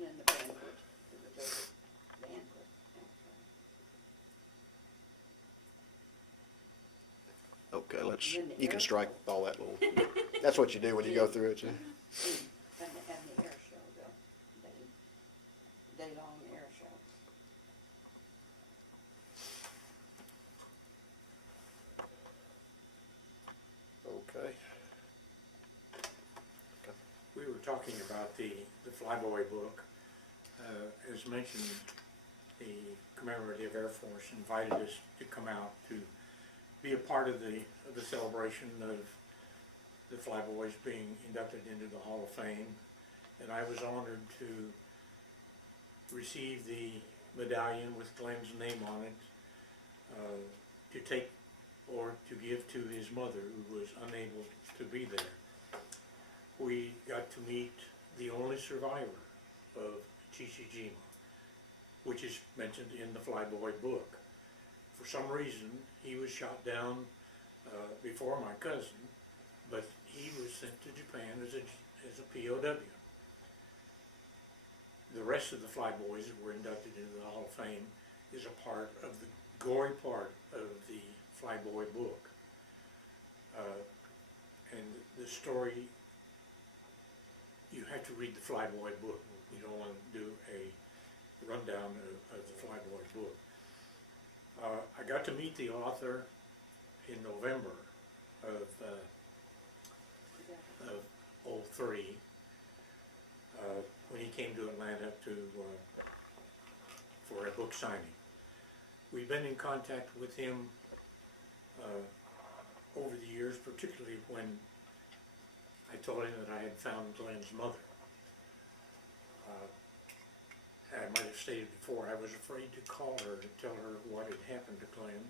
and then the banquet, it was over banquet, actually. Okay, let's, Then the you can air strike show. all that little, that's what you do when you go through it. And they had the air show, the day-long air show. Okay. We were talking about the Flyboy book. As mentioned, the Commemorative Air Force invited us to come out to be a part of the celebration of the Flyboys being inducted into the Hall of Fame. And I was honored to receive the medallion with Glenn's name on it, to take or to give to his mother, who was unable to be there. We got to meet the only survivor of Chichijima, which is mentioned in the Flyboy book. For some reason, he was shot down before my cousin, but he was sent to Japan as a POW. The rest of the Flyboys that were inducted into the Hall of Fame is a part of the gory part of the Flyboy book. And the story, you have to read the Flyboy book. We don't want to do a rundown of the Flyboy book. I got to meet the author in November of '03 when he came to Atlanta for a book signing. We've been in contact with him over the years, particularly when I told him that I had found Glenn's mother. I might have stated before, I was afraid to call her to tell her what had happened to Glenn,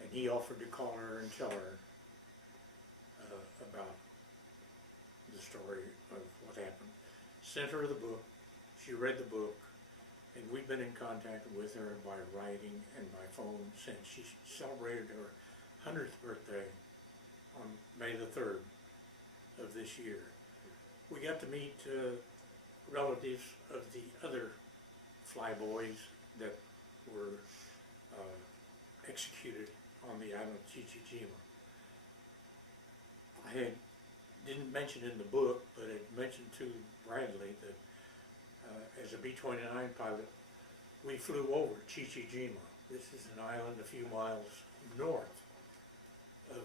and he offered to call her and tell her about the story of what happened. Sent her the book, she read the book, and we've been in contact with her by writing and by phone since. She celebrated her 100th birthday on May the 3rd of this year. We got to meet relatives of the other Flyboys that were executed on the island of Chichijima. I didn't mention in the book, but I mentioned to Bradley that as a B-29 pilot, we flew over Chichijima. This is an island a few miles north of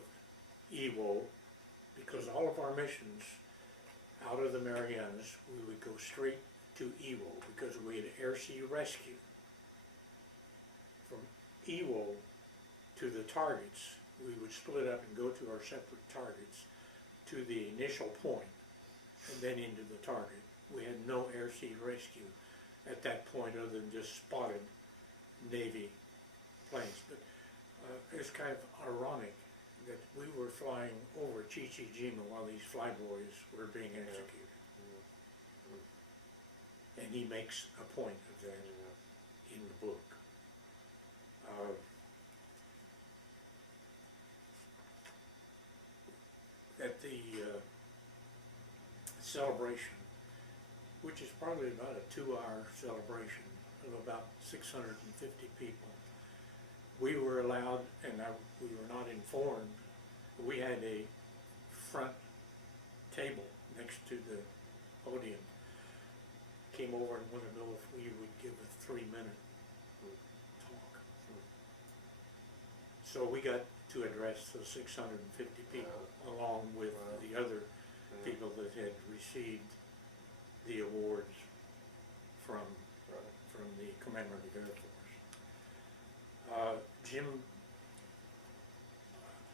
Iwo, because all of our missions out of the Marianas, we would go straight to Iwo because we had air-sea rescue. From Iwo to the targets, we would split up and go to our separate targets to the initial point and then into the target. We had no air-sea rescue at that point other than just spotted Navy planes. But it's kind of ironic that we were flying over Chichijima while these Flyboys were being executed. And he makes a point of that in the book. At the celebration, which is probably about a 2-hour celebration of about 650 people, we were allowed, and we were not informed, we had a front table next to the podium. Came over and wanted to know if we would give a 3-minute talk. So we got to address those 650 people along with the other people that had received the awards from the Commemorative Air Force.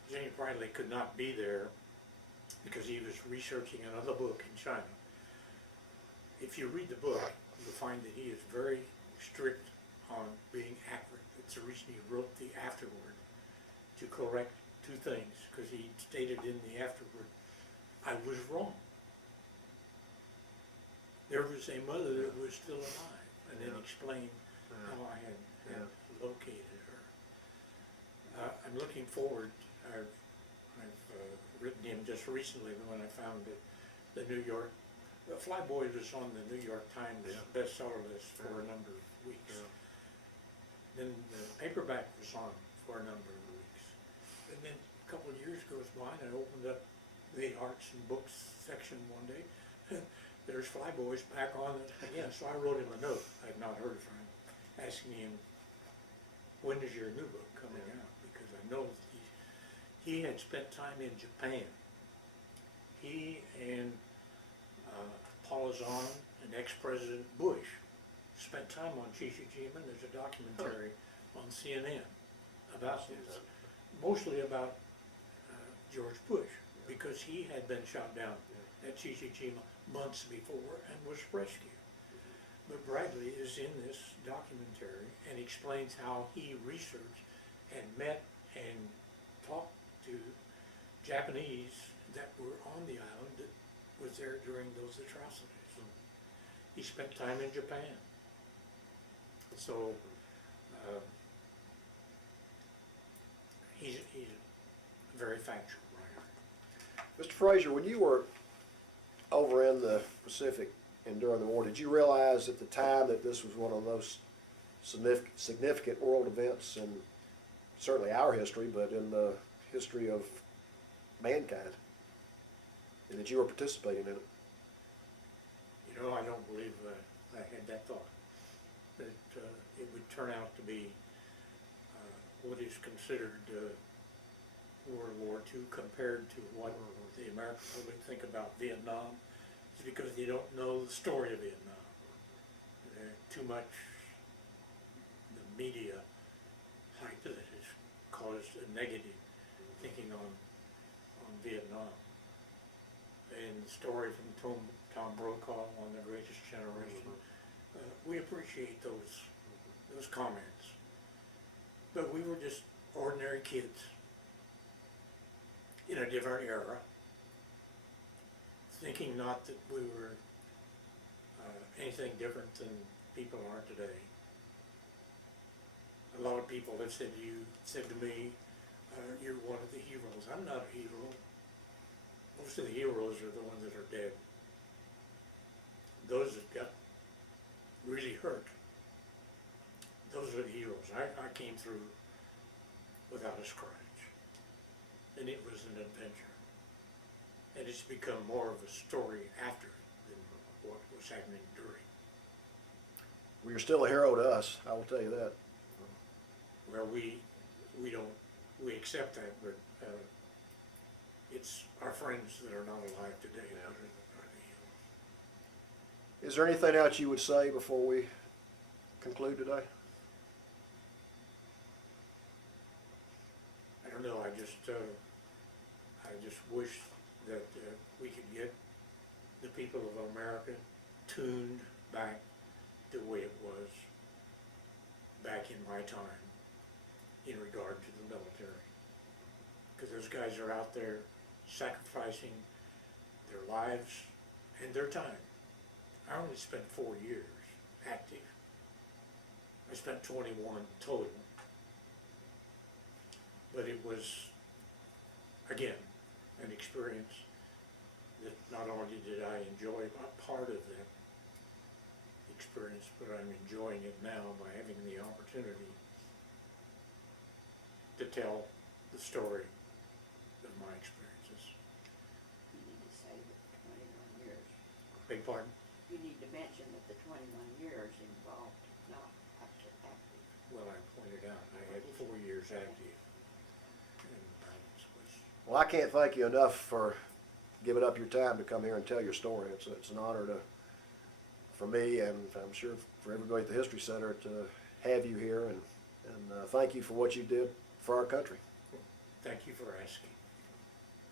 Jimmy Bradley could not be there because he was researching another book in China. If you read the book, you'll find that he is very strict on being accurate. That's the reason he wrote the afterword, to correct 2 things, because he stated in the afterword, I was wrong. There was a mother that was still alive, and then explained how I had located her. I'm looking forward. I've written him just recently when I found that the New York The Flyboys was on the New York Times Yeah. bestseller list for a number of weeks. Then the paperback was on for a number of weeks. And then a couple of years goes by and I opened up the arts and books section one day. There's Flyboys back on it again. So I wrote him a note. I had not heard from him, asking him, when is your new book coming out? Because I know that he had spent time in Japan. He and Paul Azan and ex-President Bush spent time on Shishijima. There's a documentary on CNN about this, mostly about George Bush, because he had been shot down at Shishijima months before and was rescued. But Bradley is in this documentary and explains how he researched and met and talked to Japanese that were on the island that was there during those atrocities. He spent time in Japan. So he's a very factual writer. Mr. Frazier, when you were over in the Pacific and during the war, did you realize at the time that this was one of the most significant world events in certainly our history, but in the history of mankind, and that you were participating in it? You know, I don't believe I had that thought, that it would turn out to be what is considered World War II compared to what the American public think about Vietnam. It's because they don't know the story of Vietnam. Too much the media hype that has caused a negative thinking on Vietnam. And the story from Tom Brokaw on The Greatest Generation, we appreciate those comments. But we were just ordinary kids in a different era, thinking not that we were anything different than people are today. A lot of people have said to me, you're one of the heroes. I'm not a hero. Most of the heroes are the ones that are dead. Those that got really hurt, those are the heroes. I came through without a scratch, and it was an adventure. And it's become more of a story after than what was happening during. Well, you're still a hero to us, I will tell you that. Well, we accept that, but it's our friends that are not alive today that are the heroes. Is there anything else you would say before we conclude today? I don't know. I just wish that we could get the people of America tuned back the way it was back in my time in regard to the military. Because those guys are out there sacrificing their lives and their time. I only spent 4 years active. I spent 21 total. But it was, again, an experience that not only did I enjoy a part of that experience, but I'm enjoying it now by having the opportunity to tell the story of my experiences. You need to say that 21 years. Beg pardon? You need to mention that the 21 years involved not active. Well, I pointed out I had 4 years active, and the balance was. Well, I can't thank you enough for giving up your time to come here and tell your story. It's an honor for me, and I'm sure for everybody at the History Center, to have you here, and thank you for what you did for our country. Thank you for asking.